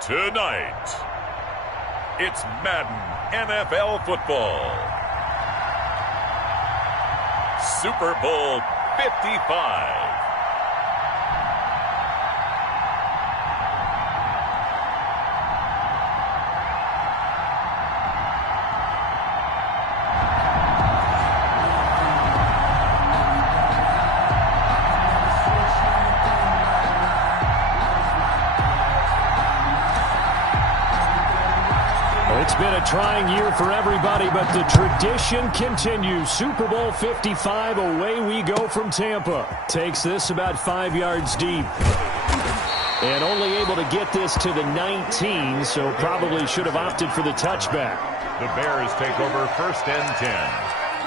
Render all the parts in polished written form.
Tonight, it's Madden NFL football. Super Bowl 55. It's been a trying year for everybody, but the tradition continues. Super Bowl 55, away we go from Tampa. Takes this about 5 yards deep. And only able to get this to the 19, so probably should have opted for the touchback. The Bears take over 1st and 10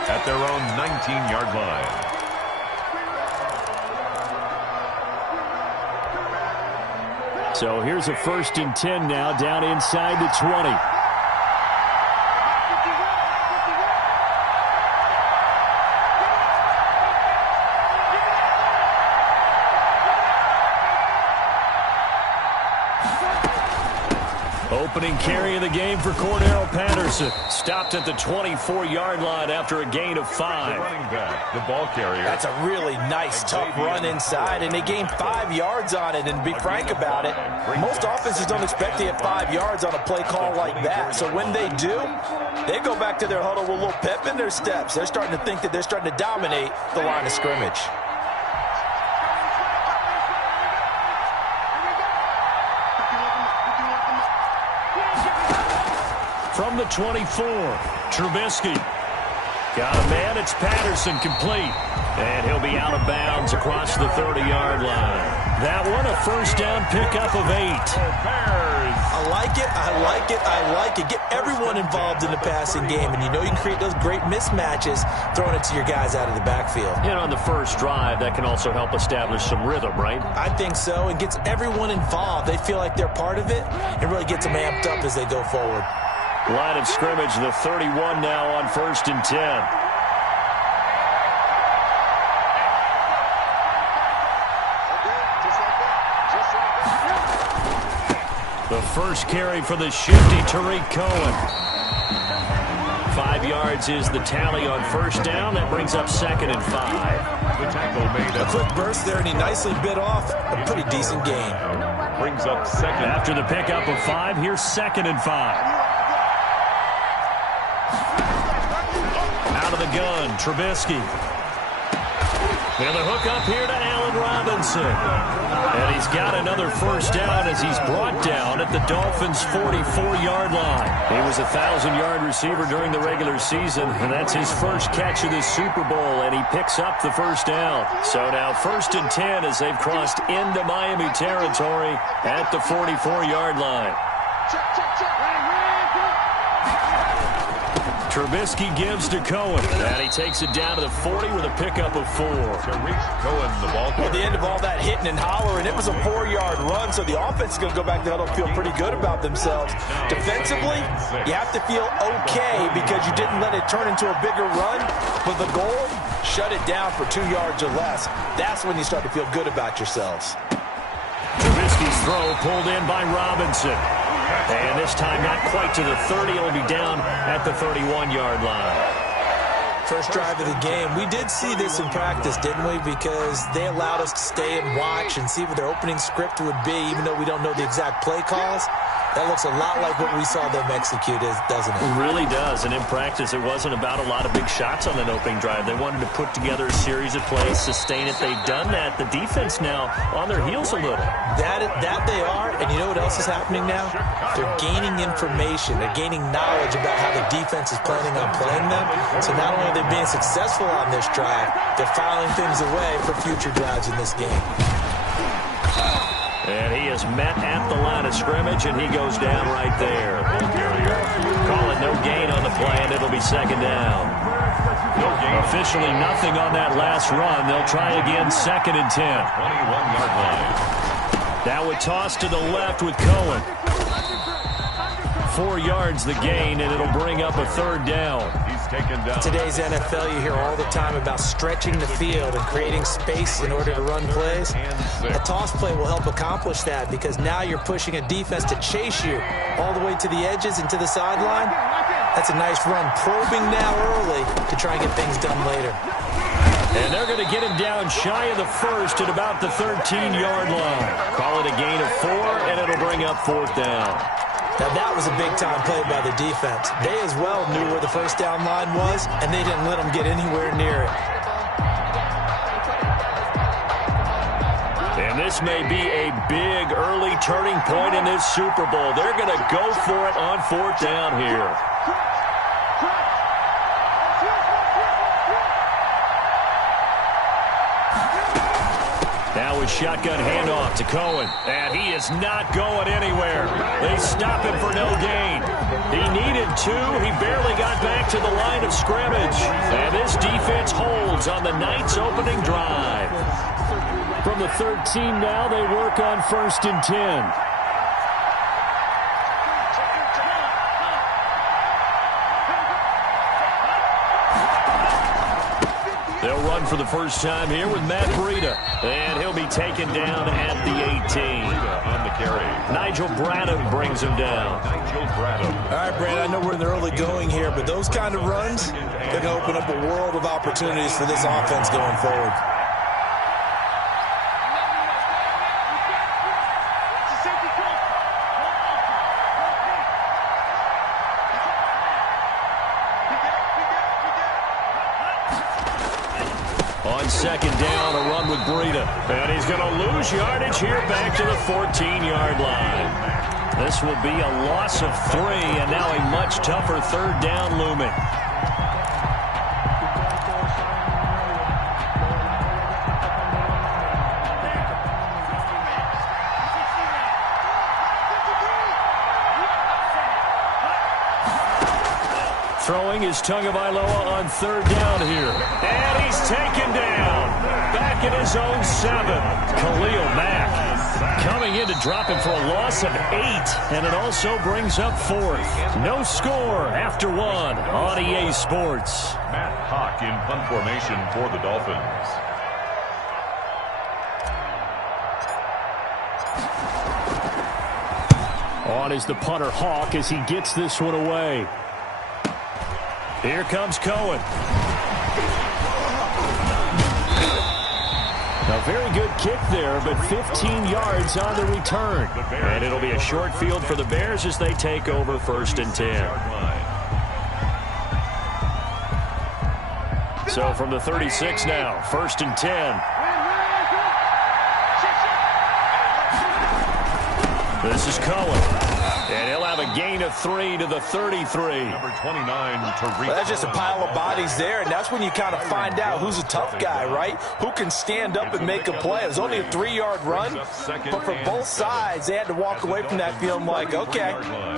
at their own 19-yard line. So here's a 1st and 10 now, down inside the 20. Opening carry of the game for Cordero Patterson. Stopped at the 24-yard line after a gain of 5. The running back, the ball carrier. That's a really nice, tough run inside, and they gained 5 yards on it. And to be frank about it, most offenses don't expect to get 5 yards on a play call like that. So when they do, they go back to their huddle with a little pep in their steps. They're starting to think that they're starting to dominate the line of scrimmage. From the 24, Trubisky. Got a man, it's Patterson, complete. And he'll be out of bounds across the 30-yard line. That one, a 1st down pickup of 8. Bears. I like it, I like it, I like it. Get everyone involved in the passing game, and you know you can create those great mismatches throwing it to your guys out of the backfield. And on the first drive, that can also help establish some rhythm, right? I think so, and gets everyone involved. They feel like they're part of it, and really gets them amped up as they go forward. Line of scrimmage, the 31 now on 1st and 10. The first carry for the shifty Tariq Cohen. 5 yards is the tally on 1st down. That brings up 2nd and 5. The tackle made a quick burst there, and he nicely bit off a pretty decent gain. Brings up 2nd. After the pickup of 5, here's 2nd and 5. Out of the gun, Trubisky. And the hook up here to Allen Robinson. And he's got another 1st down as he's brought down at the Dolphins' 44-yard line. He was a 1,000-yard receiver during the regular season, and that's his first catch of this Super Bowl, and he picks up the 1st down. So now 1st and 10 as they've crossed into Miami territory at the 44-yard line. Trubisky gives to Cohen, and he takes it down to the 40 with a pickup of 4. Tariq Cohen, the ball. At the end of all that hitting and hollering, it was a 4-yard run, so the offense is going to go back to the huddle and feel pretty good about themselves. Defensively, you have to feel okay because you didn't let it turn into a bigger run, but the goal, shut it down for 2 yards or less. That's when you start to feel good about yourselves. Trubisky's throw pulled in by Robinson. And this time not quite to the 30. It'll be down at the 31-yard line. First drive of the game. We did see this in practice, didn't we? Because they allowed us to stay and watch and see what their opening script would be, even though we don't know the exact play calls. That looks a lot like what we saw them execute, doesn't it? It really does. And in practice, it wasn't about a lot of big shots on that opening drive. They wanted to put together a series of plays, sustain it. They've done that. The defense now on their heels a little. That they are, and you know what else is happening now? They're gaining information. They're gaining knowledge about how the defense is planning on playing them. So not only are they being successful on this drive, they're filing things away for future drives in this game. And he is met at the line of scrimmage, and he goes down right there. Call it no gain on the play, and it'll be 2nd down. No gain. Officially nothing on that last run. They'll try again, 2nd and 10. 21-yard line. Now a toss to the left with Cohen. 4 yards the gain, and it'll bring up a 3rd down. He's taken down. Today's NFL, you hear all the time about stretching the field and creating space in order to run plays. A toss play will help accomplish that because now you're pushing a defense to chase you all the way to the edges and to the sideline. That's a nice run, probing now early to try and get things done later. And they're going to get him down shy of the first at about the 13-yard line. Call it a gain of 4, and it'll bring up 4th down. Now, that was a big-time play by the defense. They as well knew where the first down line was, and they didn't let them get anywhere near it. And this may be a big early turning point in this Super Bowl. They're going to go for it on 4th down here. Now a shotgun handoff to Cohen. And he is not going anywhere. They stop him for no gain. He needed 2. He barely got back to the line of scrimmage. And this defense holds on the Knights' opening drive. From the 13 now, they work on 1st and 10. They'll run for the first time here with Matt Breida. And he'll be taken down at the 18. On the carry. Nigel Bradham brings him down. Nigel Bradham. All right, Brad, I know we're in the early going here, but those kind of runs, they're going to open up a world of opportunities for this offense going forward. On 2nd down, a run with Breida. And he's going to lose yardage here back to the 14-yard line. This will be a loss of 3, and now a much tougher 3rd down looming. Throwing is Tagovailoa on 3rd down here. And he's taken down. Back at his own 7. Khalil Mack coming in to drop him for a loss of 8. And it also brings up 4th. No score after 1 on EA Sports. Matt Hawk in punt formation for the Dolphins. On is the punter Hawk as he gets this one away. Here comes Cohen. A very good kick there, but 15 yards on the return. And it'll be a short field for the Bears as they take over 1st and 10. So from the 36 now, 1st and 10. This is Cohen. And he'll have a gain of 3 to the 33. Number 29, Tariq. That's just a pile of bodies there, and that's when you kind of find out who's a tough guy, right? Who can stand up and make a play. It was only a 3-yard run, but for both sides, they had to walk away from that feeling like, okay,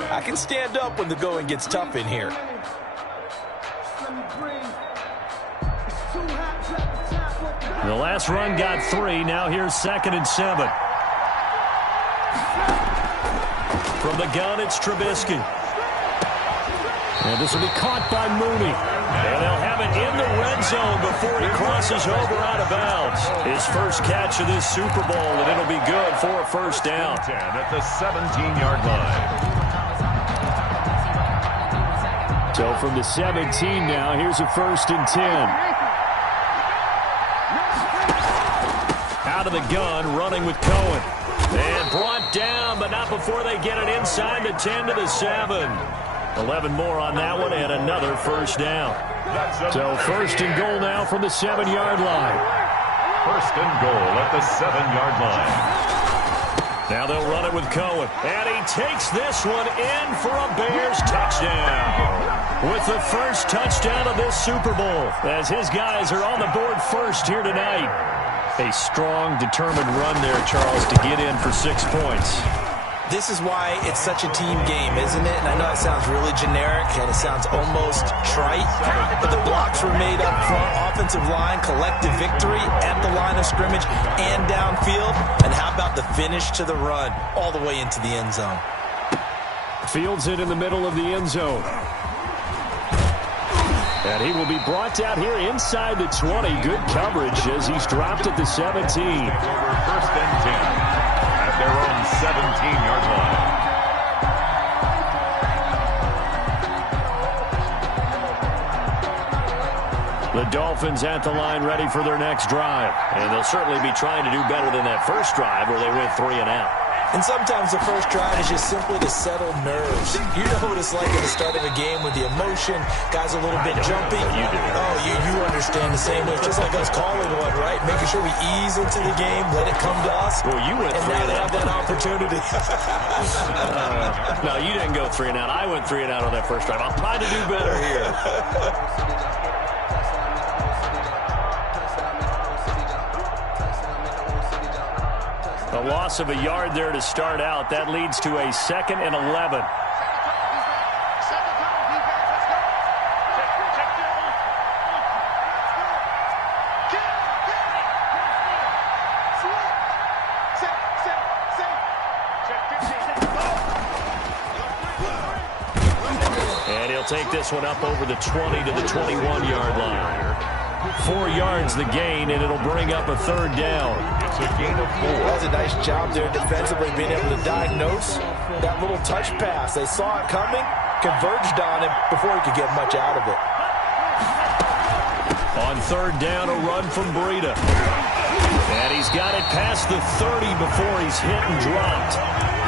I can stand up when the going gets tough in here. The last run got 3. Now here's 2nd and 7. From the gun, it's Trubisky. And this will be caught by Mooney. And they'll have it in the red zone before he crosses over out of bounds. His first catch of this Super Bowl, and it'll be good for a 1st down. 10 at the 17-yard line. So from the 17 now, here's a 1st and 10. Out of the gun, running with Cohen. And brought down, but not before they get it inside the 10 to the 7. 11 more on that one, and another 1st down. So 1st and goal now from the 7-yard line. 1st and goal at the 7-yard line. Now they'll run it with Cohen. And he takes this one in for a Bears touchdown. With the first touchdown of this Super Bowl, as his guys are on the board first here tonight. A strong, determined run there, Charles, to get in for 6 points. This is why it's such a team game, isn't it? And I know it sounds really generic and it sounds almost trite, but the blocks were made up front, offensive line, collective victory at the line of scrimmage and downfield. And how about the finish to the run all the way into the end zone? Fields it in the middle of the end zone. And he will be brought down here inside the 20. Good coverage as he's dropped at the 17. First and 10 at their own 17-yard line. The Dolphins at the line ready for their next drive. And they'll certainly be trying to do better than that first drive where they went 3 and out. And sometimes the first drive is just simply to settle nerves. You know what it's like at the start of a game with the emotion. Guys a little bit jumpy. You do. Oh, you understand the same way. It's just like us calling one, right? Making sure we ease into the game, let it come to us. Well, you went and 3 now and they out. have that opportunity. No, you didn't go 3 and out. I went 3 and out on that first drive. I'll try to do better here. A loss of a yard there to start out. That leads to a 2nd and 11. And he'll take this one up over the 20 to the 21-yard line. 4 yards the gain, and it'll bring up a 3rd down. It's a gain of 4. That was a nice job there defensively, being able to diagnose that little touch pass. They saw it coming, converged on him before he could get much out of it. On 3rd down, a run from Breida. And he's got it past the 30 before he's hit and dropped.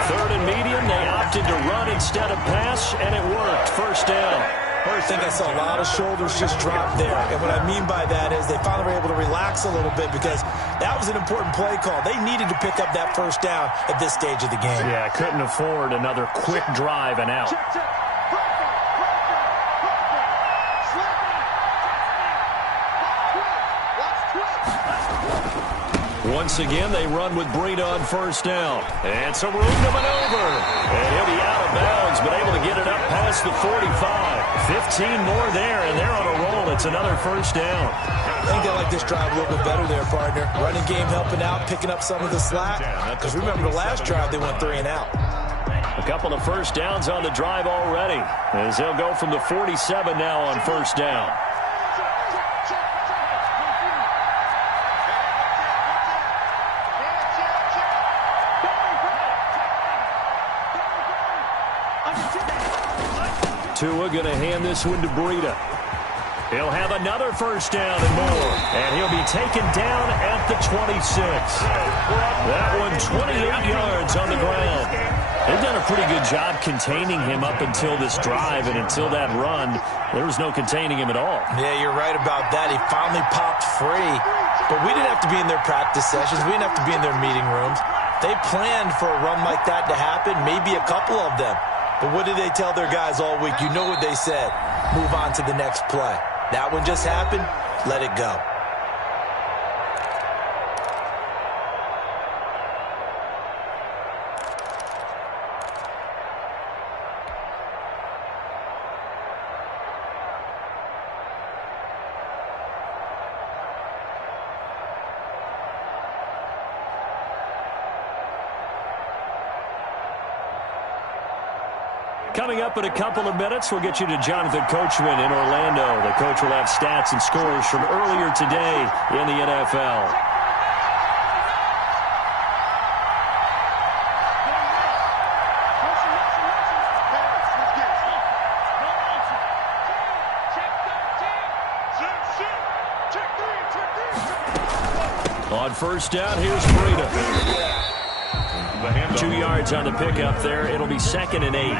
3rd and medium, they opted to run instead of pass, and it worked. 1st down. I think I saw a lot of shoulders just drop there. And what I mean by that is they finally were able to relax a little bit because that was an important play call. They needed to pick up that 1st down at this stage of the game. Yeah, couldn't afford another quick drive and out. Once again, they run with Breida on 1st down. And some room to maneuver. And he'll be out of bounds, but able to get it up past the 45. 15 more there, and they're on a roll. It's another 1st down. I think they like this drive a little bit better there, partner. Running game helping out, picking up some of the slack. Because remember, the last drive, they went 3 and out. A couple of 1st downs on the drive already, as they'll go from the 47 now on 1st down. Tua going to hand this one to Breida. He'll have another 1st down and more. And he'll be taken down at the 26. That one 28 yards on the ground. They've done a pretty good job containing him up until this drive, and until that run, there was no containing him at all. Yeah, you're right about that. He finally popped free. But we didn't have to be in their practice sessions. We didn't have to be in their meeting rooms. They planned for a run like that to happen, maybe a couple of them. But what did they tell their guys all week? You know what they said. Move on to the next play. That one just happened. Let it go. Coming up in a couple of minutes, we'll get you to Jonathan Coachman in Orlando. The coach will have stats and scores from earlier today in the NFL. On 1st down, here's Breida. 2 yards on the pickup there. It'll be 2nd and 8.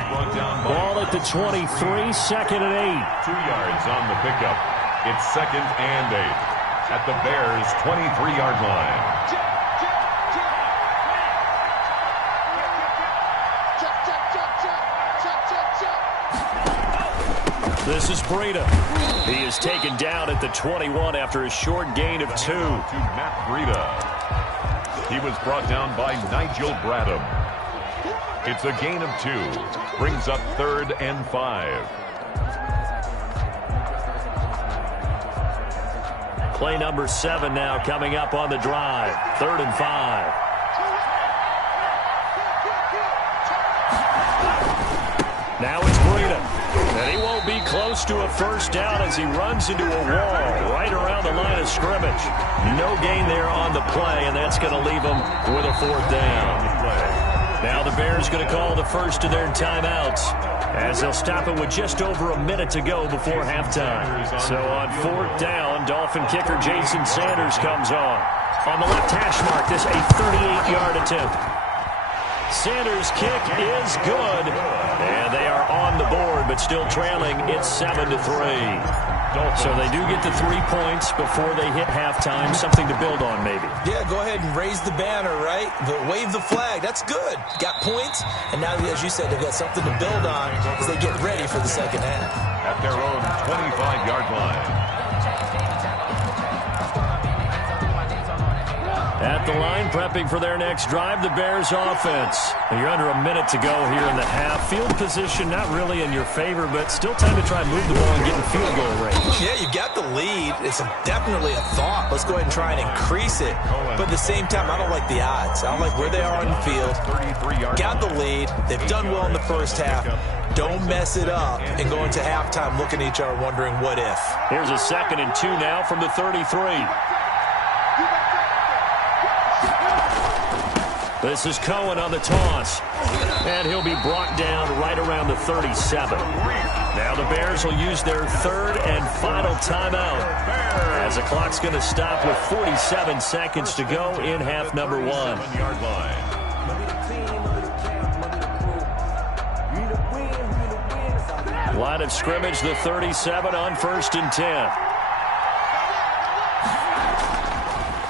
Ball at the 23, 2nd and 8. 2 yards on the pickup. It's 2nd and 8 at the Bears' 23-yard line. This is Breida. He is taken down at the 21 after a short gain of 2. To Matt Breida. He was brought down by Nigel Bradham. It's a gain of 2. Brings up 3rd and 5. Play number 7 now coming up on the drive. 3rd and 5. Now it's Breida. And he won't be close close to a first down as he runs into a wall right around the line of scrimmage. No gain there on the play, and that's going to leave him with a fourth down. Now the Bears going to call the first of their timeouts as they'll stop it with just over a minute to go before halftime. So on fourth down, Dolphin kicker Jason Sanders comes on. On the left hash mark, this a 38-yard attempt. Sanders' kick is good, and they are on the board, but still trailing. It's 7-3. So they do get the 3 points before they hit halftime. Something to build on, maybe. Yeah, go ahead and raise the banner, right? Wave the flag. That's good. Got points, and now, as you said, they've got something to build on as they get ready for the second half. At their own 25-yard line. At the line, prepping for their next drive, the Bears offense. You're under a minute to go here in the half. Field position not really in your favor, but still time to try and move the ball and get in field goal range. Yeah, you got the lead. It's definitely a thought. Let's go ahead and try and increase it. But at the same time, I don't like the odds. I don't like where they are on the field. Got the lead. They've done well in the first half. Don't mess it up and go into halftime looking at each other wondering what if. Here's a 2nd and 2 now from the 33. This is Cohen on the toss. And he'll be brought down right around the 37. Now the Bears will use their 3rd and final timeout as the clock's going to stop with 47 seconds to go in half number 1. Line of scrimmage, the 37 on 1st and 10.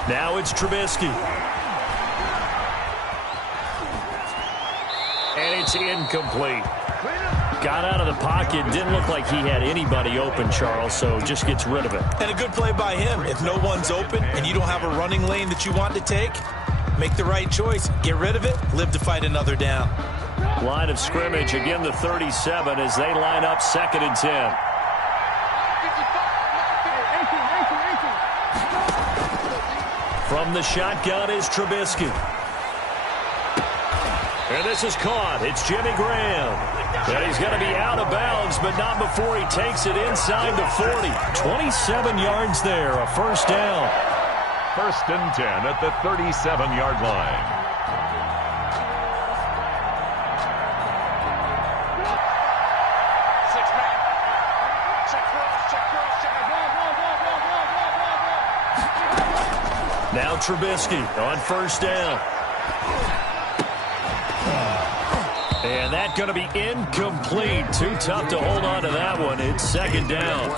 Now it's Trubisky. And it's incomplete. Got out of the pocket. Didn't look like he had anybody open, Charles, so just gets rid of it. And a good play by him. If no one's open and you don't have a running lane that you want to take, make the right choice. Get rid of it. Live to fight another down. Line of scrimmage, again the 37 as they line up 2nd and 10. From the shotgun is Trubisky. And this is caught. It's Jimmy Graham. And he's going to be out of bounds, but not before he takes it inside the 40. 27 yards there, a first down. 1st and 10 at the 37-yard line. Now Trubisky on 1st down. And that's going to be incomplete. Too tough to hold on to that one. It's 2nd down.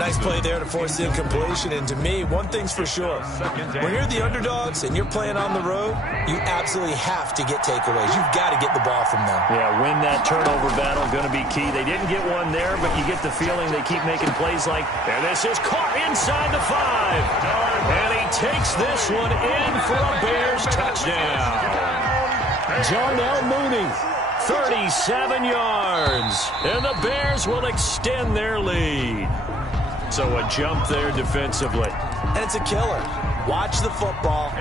Nice play there to force the incompletion. And to me, one thing's for sure. When you're the underdogs and you're playing on the road, you absolutely have to get takeaways. You've got to get the ball from them. Yeah, win that turnover battle, going to be key. They didn't get one there, but you get the feeling they keep making plays like, and this is caught inside the 5. And he takes this one in for a Bears touchdown. Darnell Mooney. 37 yards, and the Bears will extend their lead. So a jump there defensively. And it's a killer. Watch the football.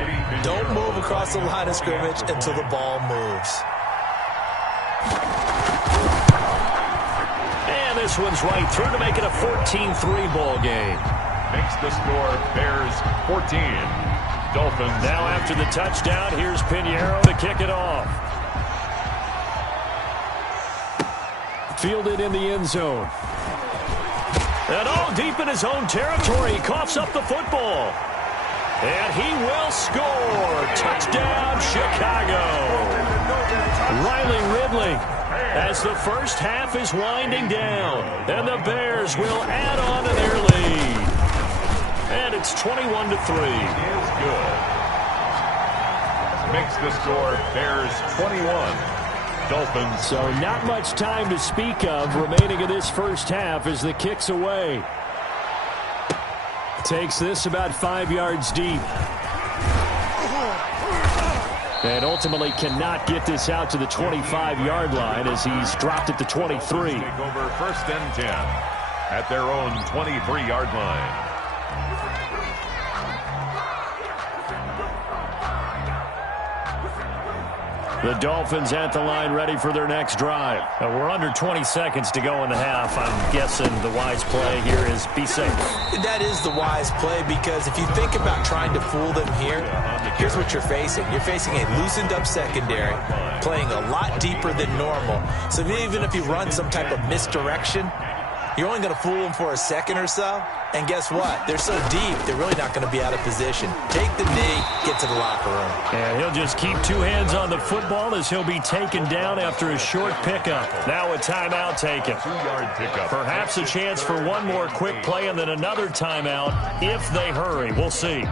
Don't move across the line of scrimmage until the ball moves. And this one's right through to make it a 14-3 ball game. Makes the score Bears 14. Dolphins. Now after the touchdown, here's Pinheiro to kick it off. Fielded in the end zone. And all deep in his own territory. He coughs up the football. And he will score. Touchdown, Chicago. Riley Ridley as the first half is winding down. And the Bears will add on to their lead. And it's 21-3. Is good. Makes the score Bears 21. Dolphins. So not much time to speak of remaining in this first half as the kick's away. Takes this about 5 yards deep. And ultimately cannot get this out to the 25-yard line as he's dropped at the 23. Take over 1st and 10 at their own 23-yard line. The Dolphins at the line ready for their next drive. We're under 20 seconds to go in the half. I'm guessing the wise play here is be safe. That is the wise play, because if you think about trying to fool them here, here's what you're facing. You're facing a loosened up secondary, playing a lot deeper than normal. So even if you run some type of misdirection, you're only going to fool them for a second or so. And guess what? They're so deep, they're really not going to be out of position. Take the knee, get to the locker room. And he'll just keep two hands on the football as he'll be taken down after a short pickup. Now a timeout taken. 2-yard pickup. Perhaps a chance for one more quick play and then another timeout if they hurry. We'll see.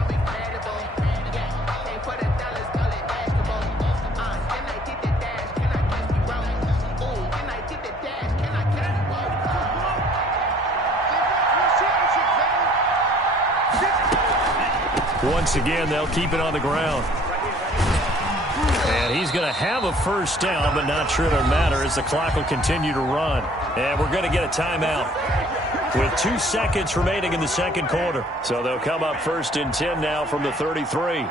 Once again, they'll keep it on the ground. And he's going to have a first down, but not sure it'll matter as the clock will continue to run. And we're going to get a timeout with 2 seconds remaining in the second quarter. So they'll come up 1st and 10 now from the 33.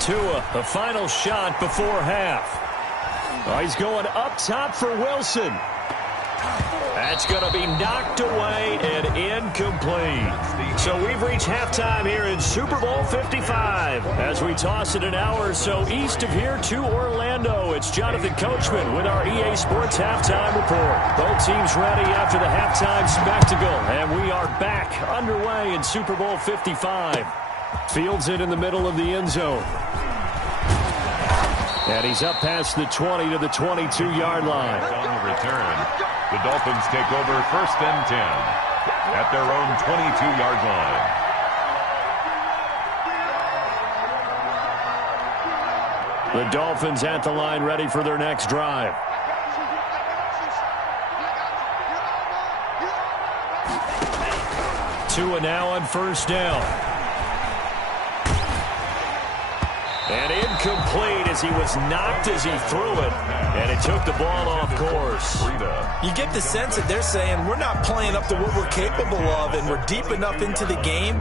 Tua, the final shot before half. Oh, he's going up top for Wilson. That's going to be knocked away and incomplete. So we've reached halftime here in Super Bowl 55. As we toss it an hour or so east of here to Orlando, it's Jonathan Coachman with our EA Sports Halftime Report. Both teams ready after the halftime spectacle, and we are back underway in Super Bowl 55. Fields it in the middle of the end zone. And he's up past the 20 to the 22-yard line. On the return, the Dolphins take over 1st and 10 at their own 22-yard line. The Dolphins at the line ready for their next drive. Tua now on 1st down. And incomplete as he was knocked as he threw it. And it took the ball off course. You get the sense that they're saying we're not playing up to what we're capable of, and we're deep enough into the game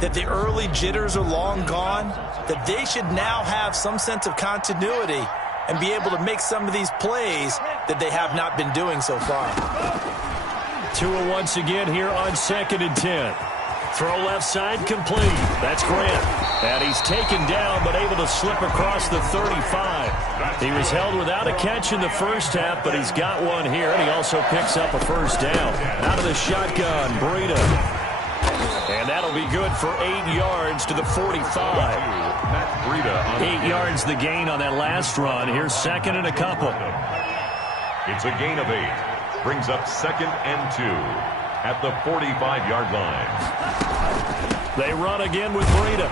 that the early jitters are long gone, that they should now have some sense of continuity and be able to make some of these plays that they have not been doing so far. Tua once again here on 2nd and 10. Throw left side complete. That's Grant. And he's taken down but able to slip across the 35. He was held without a catch in the first half, but he's got one here, and he also picks up a first down. Out of the shotgun, Breida. And that'll be good for 8 yards to the 45. 8 yards the gain on that last run. Here's 2nd and a couple. It's a gain of 8. Brings up 2nd and 2 at the 45-yard line. They run again with Breida.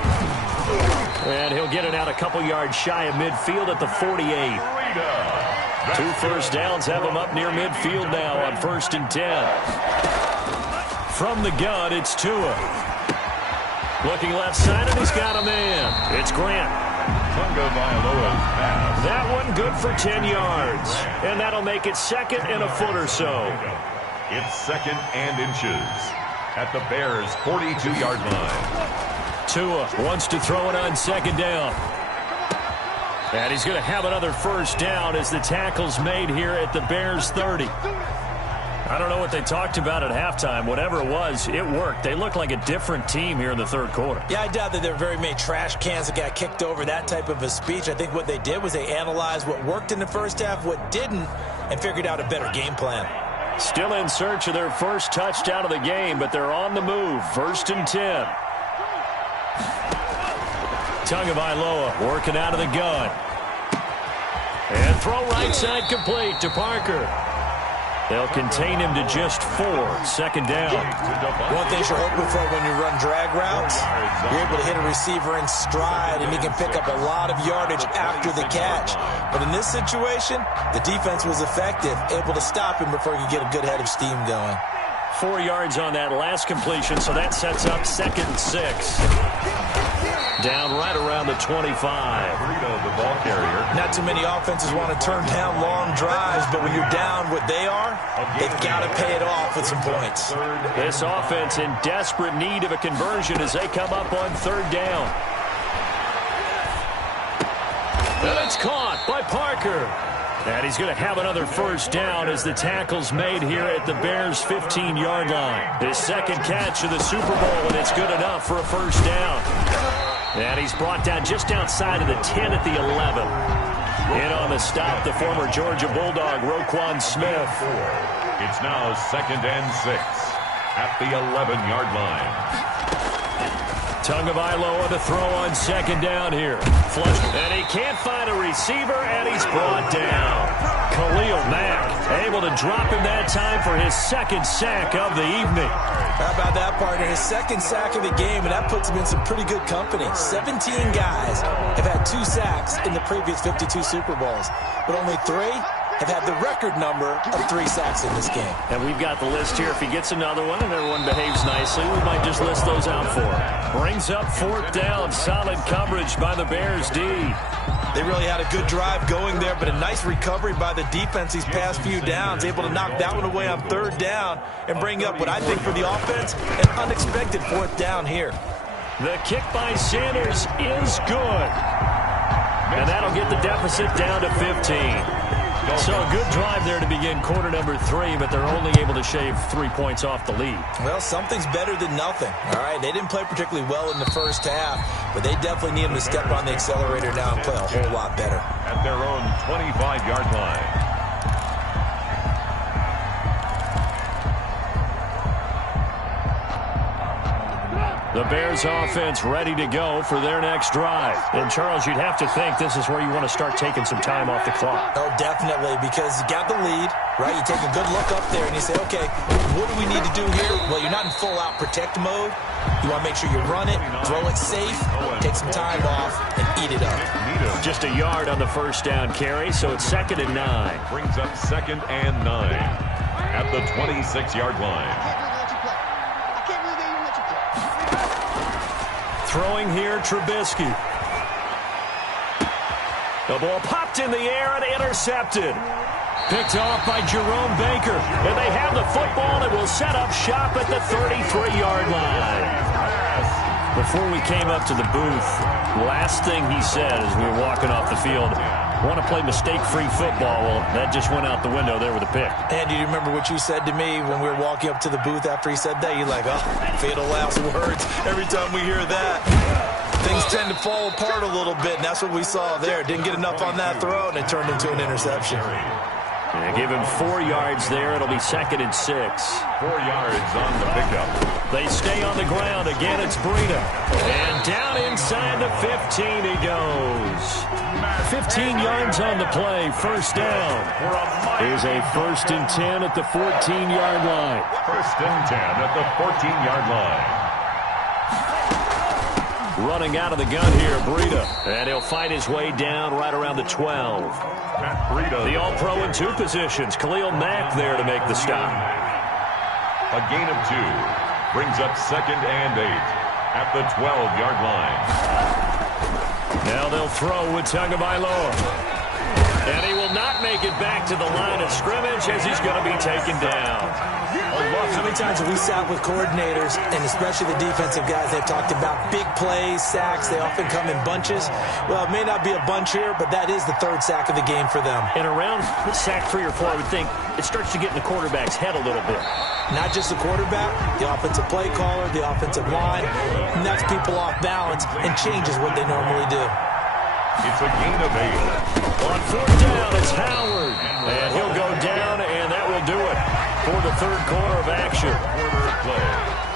And he'll get it out a couple yards shy of midfield at the 48. 2 first downs have him up near midfield now on 1st and 10. From the gun, it's Tua. Looking left side, and he's got a man. It's Grant. That one good for 10 yards. And that'll make it 2nd and a foot or so. It's 2nd and inches at the Bears' 42-yard line. Tua wants to throw it on 2nd down. And he's going to have another first down as the tackle's made here at the Bears' 30. I don't know what they talked about at halftime. Whatever it was, it worked. They look like a different team here in the 3rd quarter. Yeah, I doubt that there were very many trash cans that got kicked over, that type of a speech. I think what they did was they analyzed what worked in the first half, what didn't, and figured out a better game plan. Still in search of their first touchdown of the game, but they're on the move. 1st and 10. Tagovailoa working out of the gun. And throw right side complete to Parker. They'll contain him to just 4. 2nd down. One thing you're hoping for when you run drag routes, you're able to hit a receiver in stride, and he can pick up a lot of yardage after the catch. But in this situation, the defense was effective, able to stop him before he could get a good head of steam going. 4 yards on that last completion, so that sets up 2nd and 6. Down right around the 25. The ball carrier. Not too many offenses want to turn down long drives, but when you're down what they are, they've got to pay it off with some points. This offense in desperate need of a conversion as they come up on 3rd down. And it's caught by Parker. And he's going to have another first down as the tackle's made here at the Bears' 15-yard line. His second catch of the Super Bowl, and it's good enough for a first down. And he's brought down just outside of the 10 at the 11. In on the stop, the former Georgia Bulldog, Roquan Smith. It's now 2nd and 6 at the 11-yard line. Tagovailoa to throw on second down here. Flush, and he can't find a receiver, and he's brought down. Khalil Mack able to drop him that time for his second sack of the evening. How about that, partner? His second sack of the game, and that puts him in some pretty good company. 17 guys have had 2 sacks in the previous 52 Super Bowls, but only 3 have had the record number of 3 sacks in this game. And we've got the list here. If he gets another one and everyone behaves nicely, we might just list those out for him. Brings up 4th down. Solid coverage by the Bears D. They really had a good drive going there, but a nice recovery by the defense these past few downs. Able to knock that one away on 3rd down and bring up what I think for the offense, an unexpected 4th down here. The kick by Sanders is good. And that'll get the deficit down to 15. So a good drive there to begin quarter number 3, but they're only able to shave 3 points off the lead. Well, something's better than nothing. All right, they didn't play particularly well in the first half, but they definitely need them to step on the accelerator now and play a whole lot better. At their own 25-yard line. The Bears offense ready to go for their next drive. And, Charles, you'd have to think this is where you want to start taking some time off the clock. Oh, definitely, because you got the lead, right? You take a good look up there and you say, okay, what do we need to do here? Well, you're not in full-out protect mode. You want to make sure you run it, throw it safe, take some time off, and eat it up. Just a yard on the first down carry, so it's 2nd and 9. Brings up 2nd and 9 at the 26-yard line. Throwing here, Trubisky. The ball popped in the air and intercepted. Picked off by Jerome Baker. And they have the football and will set up shop at the 33-yard line. Before we came up to the booth, last thing he said as we were walking off the field, want to play mistake-free football. Well, that just went out the window there with a pick. And do you remember what you said to me when we were walking up to the booth after he said that? You're like, oh, fatal last words. Every time we hear that, things tend to fall apart a little bit, and that's what we saw there. Didn't get enough on that throw, and it turned into an interception. And they give him 4 yards there. It'll be 2nd and 6. 4 yards on the pickup. They stay on the ground. Again, it's Breida. And down inside the 15 he goes. 15 yards on the play. First down. Here's a 1st and 10 at the 14-yard line. 1st and 10 at the 14-yard line. Running out of the gun here, Breida. And he'll fight his way down right around the 12. The All-Pro in 2 positions. Khalil Mack there to make the stop. A gain of 2. Brings up 2nd and 8 at the 12-yard line. Now they'll throw with Tagovailoa. And he will not make it back to the line of scrimmage as he's going to be taken down. How many times have we sat with coordinators, and especially the defensive guys, they've talked about big plays, sacks. They often come in bunches. Well, it may not be a bunch here, but that is the 3rd sack of the game for them. And around sack 3 or 4, I would think it starts to get in the quarterback's head a little bit. Not just the quarterback, the offensive play caller, the offensive line, knocks people off balance and changes what they normally do. It's a gain of 8. On 4th down, it's Howard. And he'll go down, and that will do it for the 3rd quarter of action. Quarter of play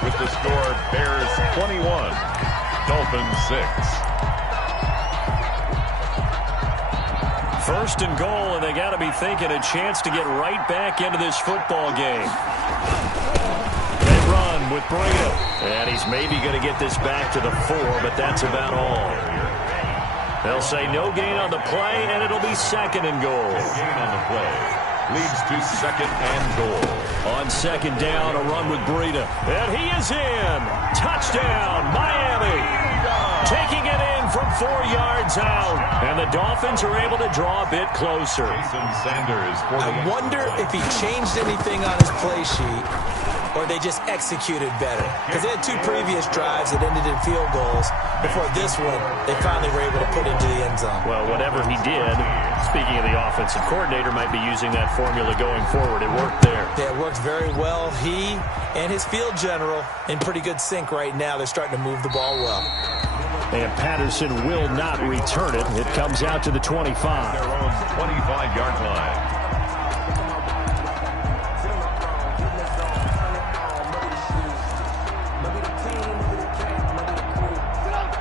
with the score Bears 21, Dolphins 6. 1st and goal, and they got to be thinking a chance to get right back into this football game. They run with Breida. And he's maybe going to get this back to the 4, but that's about all. They'll say no gain on the play, and it'll be 2nd and goal. Gain on the play leads to 2nd and goal. On 2nd down, a run with Breida. And he is in. Touchdown, Miami. Taking it in from 4 yards out. And the Dolphins are able to draw a bit closer. Jason Sanders. I wonder if he changed anything on his play sheet, or they just executed better? Because they had 2 previous drives that ended in field goals. Before this one, they finally were able to put into the end zone. Well, whatever he did, speaking of the offensive coordinator, might be using that formula going forward. It worked there. Yeah, it worked very well. He and his field general in pretty good sync right now. They're starting to move the ball well. And Patterson will not return it. It comes out to the 25. Their own 25-yard line.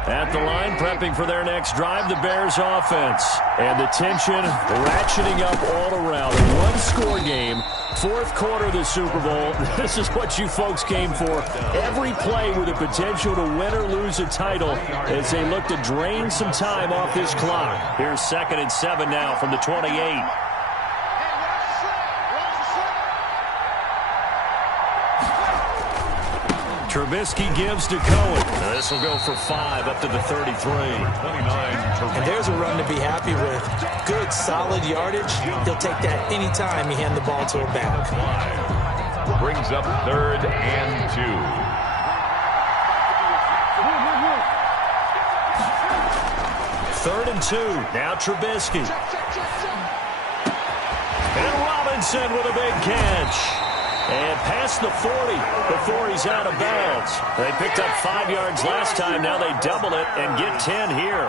At the line, prepping for their next drive, the Bears offense. And the tension ratcheting up all around. A one-score game, 4th quarter of the Super Bowl. This is what you folks came for. Every play with the potential to win or lose a title as they look to drain some time off this clock. Here's 2nd and 7 now from the 28. Trubisky gives to Cohen. This will go for 5 up to the 33. 29. And there's a run to be happy with. Good, solid yardage. He'll take that anytime you hand the ball to a back. Brings up 3rd and 2. 3rd and 2. Now Trubisky. And Robinson with a big catch. And past the 40 before he's out of bounds. They picked up 5 yards last time. Now they double it and get 10 here.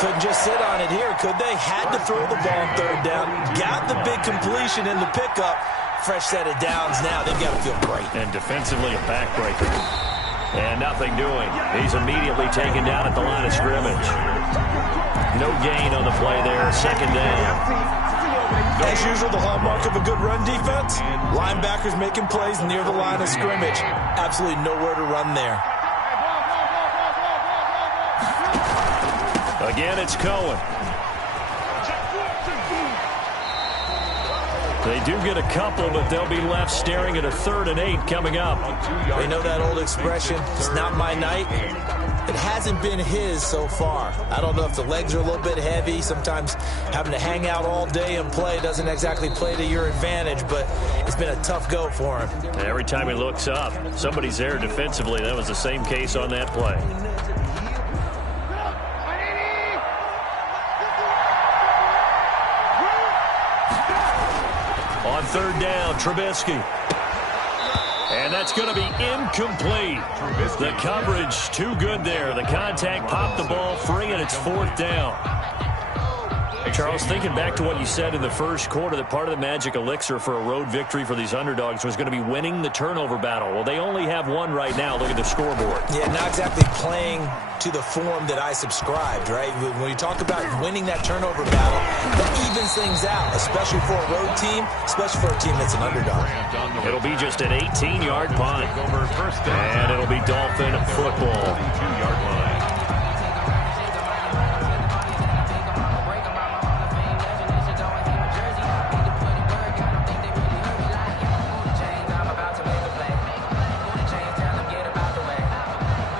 Couldn't just sit on it here, could they? Had to throw the ball 3rd down. Got the big completion in the pickup. Fresh set of downs now. They've got to feel great. And defensively a backbreaker. And nothing doing. He's immediately taken down at the line of scrimmage. No gain on the play there. 2nd down. As usual, the hallmark of a good run defense, linebackers making plays near the line of scrimmage. Absolutely nowhere to run there. Again, it's Cohen. They do get a couple, but they'll be left staring at a 3rd and 8 coming up. They know that old expression, it's not my night. It hasn't been his so far. I don't know if the legs are a little bit heavy. Sometimes having to hang out all day and play doesn't exactly play to your advantage, but it's been a tough go for him. Every time he looks up, somebody's there defensively. That was the same case on that play. On 3rd down, Trubisky. And that's going to be incomplete. The coverage too good there. The contact popped the ball free, and it's 4th down. Charles, thinking back to what you said in the first quarter, that part of the magic elixir for a road victory for these underdogs was going to be winning the turnover battle. Well, they only have one right now. Look at the scoreboard. Yeah, not exactly playing to the form that I subscribed, right? When you talk about winning that turnover battle, that evens things out, especially for a road team, especially for a team that's an underdog. It'll be just an 18-yard punt. And it'll be Dolphin football. 32-yard line.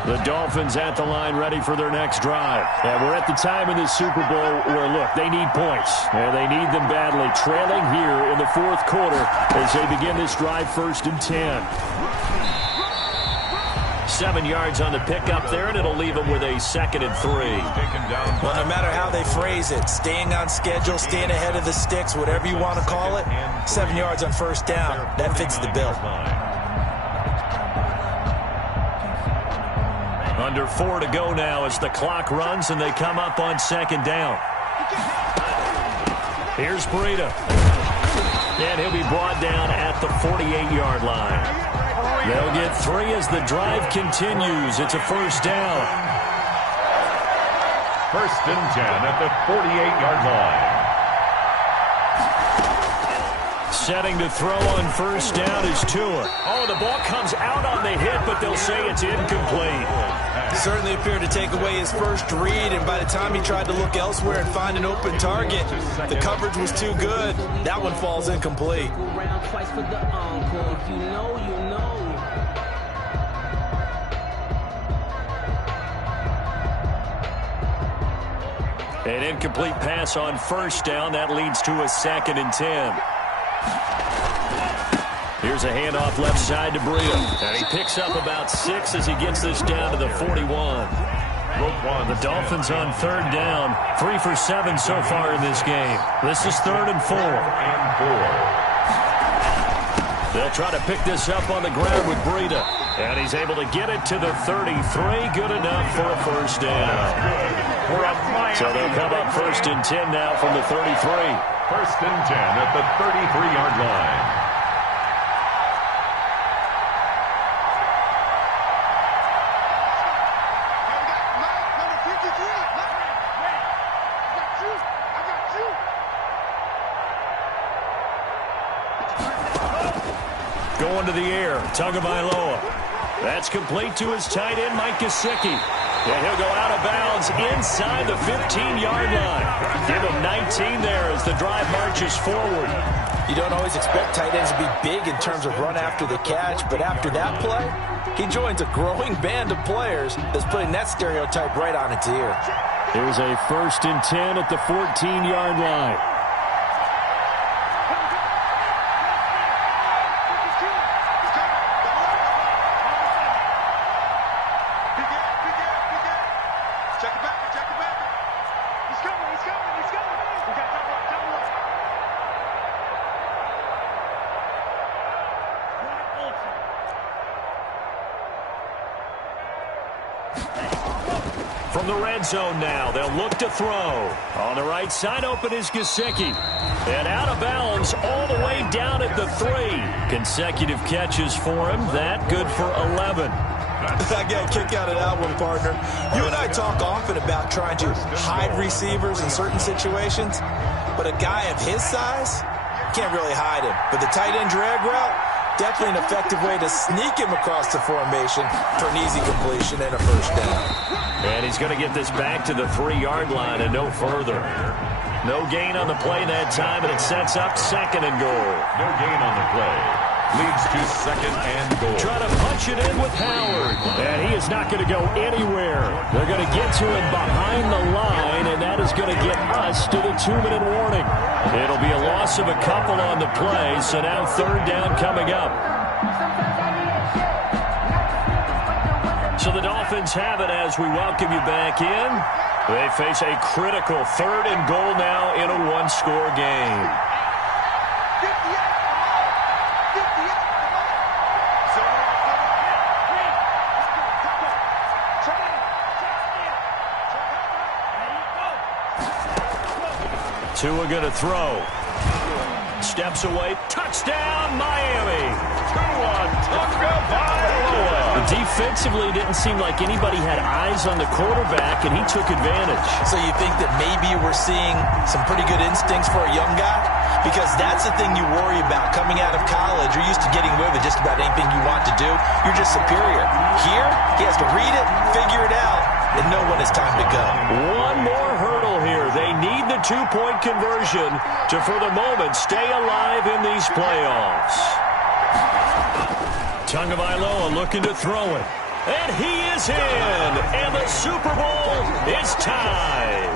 The Dolphins at the line ready for their next drive. And we're at the time in this Super Bowl where, look, they need points. And they need them badly. Trailing here in the 4th quarter as they begin this drive 1st and 10. 7 yards on the pickup there, and it'll leave them with a 2nd and 3. Well, no matter how they phrase it, staying on schedule, staying ahead of the sticks, whatever you want to call it, 7 yards on 1st down, that fits the bill. Under 4 to go now as the clock runs and they come up on 2nd down. Here's Breida. And he'll be brought down at the 48-yard line. They'll get 3 as the drive continues. It's a 1st down. 1st and 10 at the 48-yard line. Setting to throw on 1st down is Tua. Oh, the ball comes out on the hit, but they'll say it's incomplete. Certainly appeared to take away his first read, and by the time he tried to look elsewhere and find an open target, the coverage was too good. That one falls incomplete. An incomplete pass on 1st down. That leads to a 2nd and 10. Here's a handoff left side to Breida. And he picks up about 6 as he gets this down to the 41. The Dolphins on third down. 3 for 7 so far in this game. This is 3rd and 4. They'll try to pick this up on the ground with Breida. And he's able to get it to the 33. Good enough for a first down. So they'll come up 1st and 10 now from the 33. 1st and 10 at the 33-yard line. Going to the air, Tagovailoa. That's complete to his tight end, Mike Gesicki. And he'll go out of bounds inside the 15-yard line. Give him 19 there as the drive marches forward. You don't always expect tight ends to be big in terms of run after the catch, but after that play, he joins a growing band of players that's putting that stereotype right on its ear. Here's a 1st and 10 at the 14-yard line. From the red zone now, they'll look to throw. On the right side, open is Gesicki. And out of bounds all the way down at the 3. Consecutive catches for him. That good for 11. I got a kick out of that one, partner. You and I talk often about trying to hide receivers in certain situations, but a guy of his size can't really hide him. But the tight end drag route, definitely an effective way to sneak him across the formation for an easy completion and a first down. And he's going to get this back to the 3-yard line and no further. No gain on the play that time, and it sets up 2nd and goal. No gain on the play. Leads to 2nd and goal. Try to punch it in with Howard. And he is not going to go anywhere. They're going to get to him behind the line, and that is going to get us to the 2-minute warning. It'll be a loss of a couple on the play, so now 3rd down coming up. So the Dolphins have it as we welcome you back in. They face a critical 3rd and goal now in a 1-score game. Tua going to throw. Steps away. Touchdown, Miami. Tua Tagovailoa. Defensively, it didn't seem like anybody had eyes on the quarterback, and he took advantage. So you think that maybe we're seeing some pretty good instincts for a young guy? Because that's the thing you worry about coming out of college. You're used to getting away with just about anything you want to do. You're just superior. Here, he has to read it, figure it out, and know when it's time to go. One more hurdle here. They need the 2-point conversion to, for the moment, stay alive in these playoffs. Tagovailoa looking to throw it. And he is in. And the Super Bowl is tied.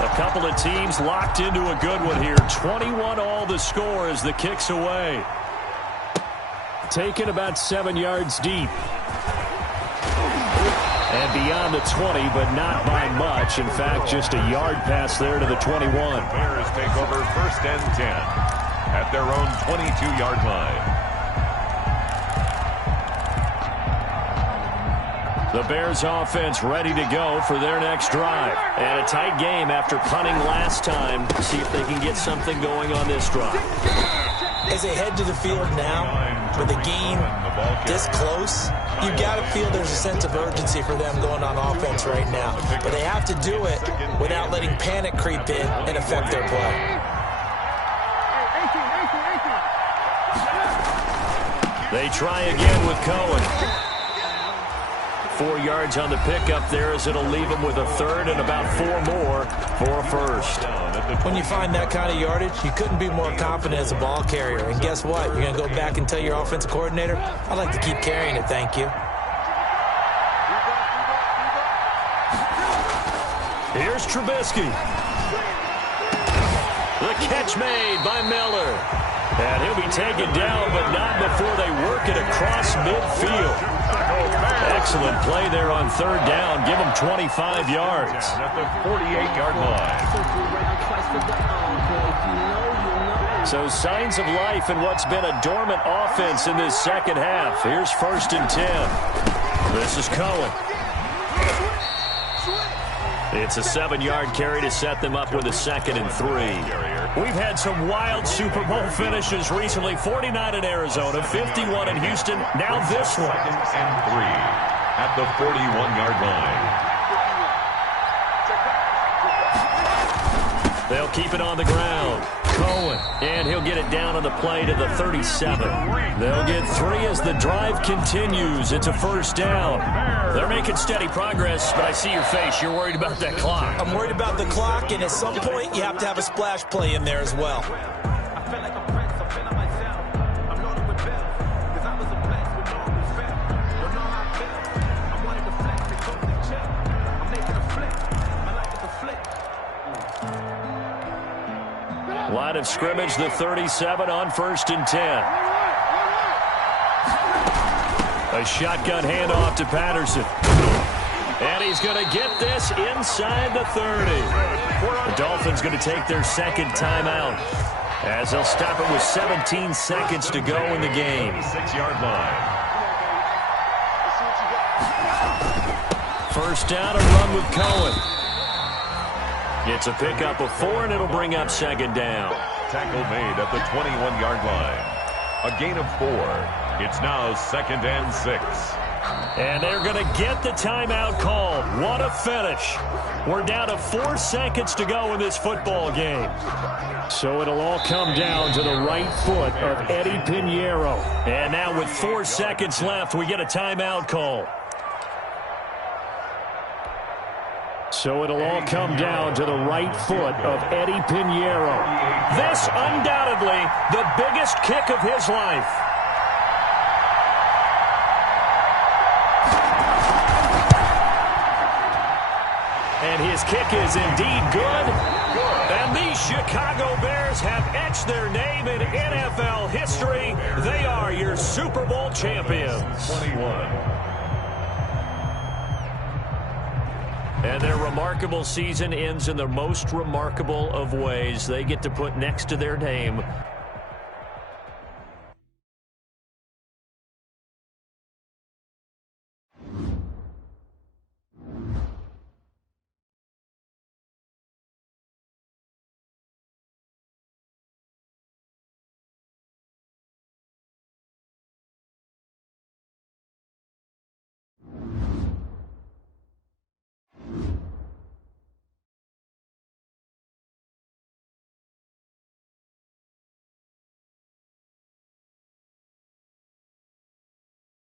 A couple of teams locked into a good one here. 21 all the score as the kick's away. Taken about 7 yards deep. And beyond the 20, but not by much. In fact, just a yard pass there to the 21. Bears take over 1st and 10 at their own 22-yard line. The Bears offense ready to go for their next drive. And a tight game after punting last time. See if they can get something going on this drive. As they head to the field now, with the game this close, you've got to feel there's a sense of urgency for them going on offense right now. But they have to do it without letting panic creep in and affect their play. They try again with Cohen. 4 yards on the pickup there as it'll leave him with a 3rd and about 4 more for a first. When you find that kind of yardage, you couldn't be more confident as a ball carrier. And guess what? You're going to go back and tell your offensive coordinator, I'd like to keep carrying it, thank you. Here's Trubisky. The catch made by Miller. And he'll be taken down, but not before they work it across midfield. Excellent play there on third down. Give him 25 yards. At the 48-yard line. So signs of life in what's been a dormant offense in this second half. Here's 1st and 10. This is Cohen. It's a 7-yard carry to set them up with a 2nd and 3. We've had some wild Super Bowl finishes recently. 49 in Arizona, 51 in Houston. Now this one. 2nd and 3 at the 41-yard line. They'll keep it on the ground. Cohen, and he'll get it down on the play to the 37. They'll get 3 as the drive continues. It's a 1st down. They're making steady progress, but I see your face. You're worried about that clock. I'm worried about the clock, and at some point, you have to have a splash play in there as well. Line of scrimmage, the 37 on 1st and 10. A shotgun handoff to Patterson. And he's going to get this inside the 30. The Dolphins going to take their 2nd timeout as they'll stop it with 17 seconds to go in the game. 6-yard line. 1st down, a run with Cohen. It's a pickup of 4, and it'll bring up 2nd down. Tackle made at the 21-yard line. A gain of 4. It's now 2nd and 6. And they're going to get the timeout called. What a finish. We're down to 4 seconds to go in this football game. So it'll all come down to the right foot of Eddie Pinheiro. And now with 4 seconds left, we get a timeout call. So it'll all come down to the right foot of Eddie Pinheiro. This undoubtedly the biggest kick of his life. And his kick is indeed good. And these Chicago Bears have etched their name in NFL history. They are your Super Bowl champions. 21. And their remarkable season ends in the most remarkable of ways. They get to put next to their name